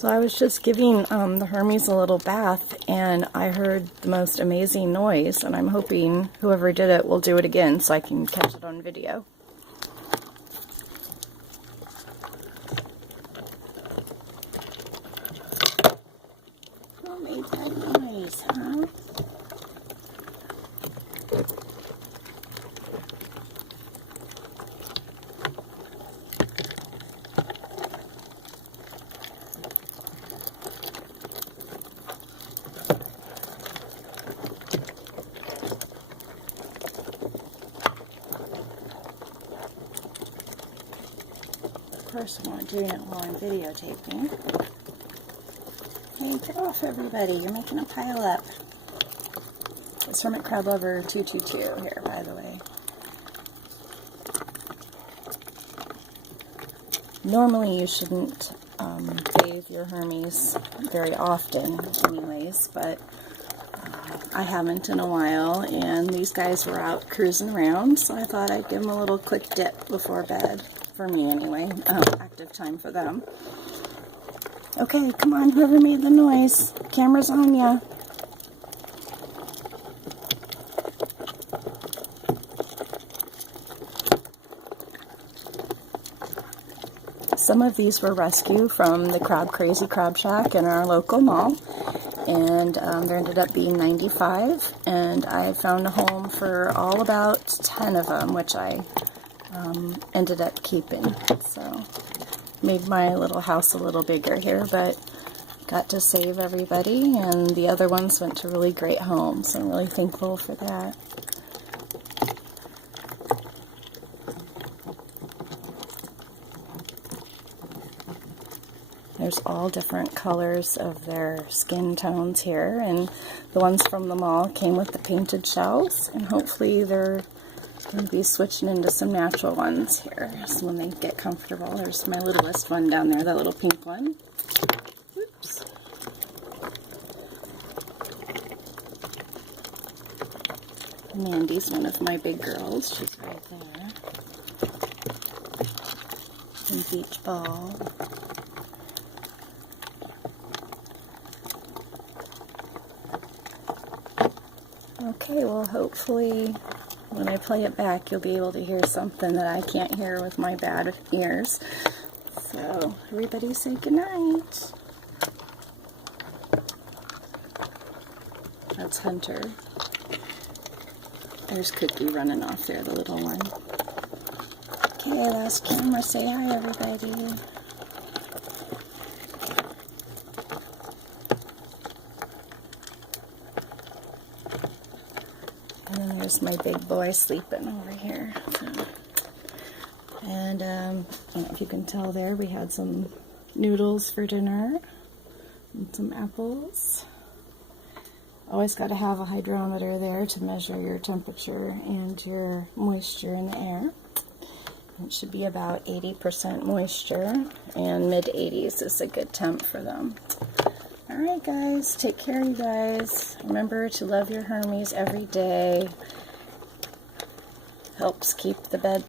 So I was just giving the Hermes a little bath, and I heard the most amazing noise, and I'm hoping whoever did it will do it again so I can catch it on video. Who made that noise, huh? Of course I'm not doing it while I'm videotaping. Hey, get off everybody, you're making a pile up. It's Hermit Crab Lover 222 here, by the way. Normally you shouldn't bathe your Hermes very often anyways, but I haven't in a while, and these guys were out cruising around, so I thought I'd give them a little quick dip before bed. For me anyway, active time for them. Okay, come on, whoever made the noise, camera's on ya. Some of these were rescued from the Crazy Crab Shack in our local mall, and there ended up being 95, and I found a home for all about 10 of them, which I ended up keeping. So made my little house a little bigger here, but got to save everybody, and the other ones went to really great homes, so I'm really thankful for that. There's all different colors of their skin tones here, and the ones from the mall came with the painted shells, and hopefully they're going to be switching into some natural ones here. So when they get comfortable, there's my littlest one down there, that little pink one. Oops. Mandy's one of my big girls. She's right there. And Beach Ball. Okay, well hopefully when I play it back you'll be able to hear something that I can't hear with my bad ears. So everybody say goodnight. That's Hunter. There's Cookie running off there, the little one. Okay, last camera, say hi everybody. And then there's my big boy sleeping over here. So, and you know, if you can tell there, we had some noodles for dinner and some apples. Always got to have a hydrometer there to measure your temperature and your moisture in the air. It should be about 80% moisture, and mid-80s is a good temp for them. Alright guys, take care you guys. Remember to love your Hermes every day. Helps keep the bed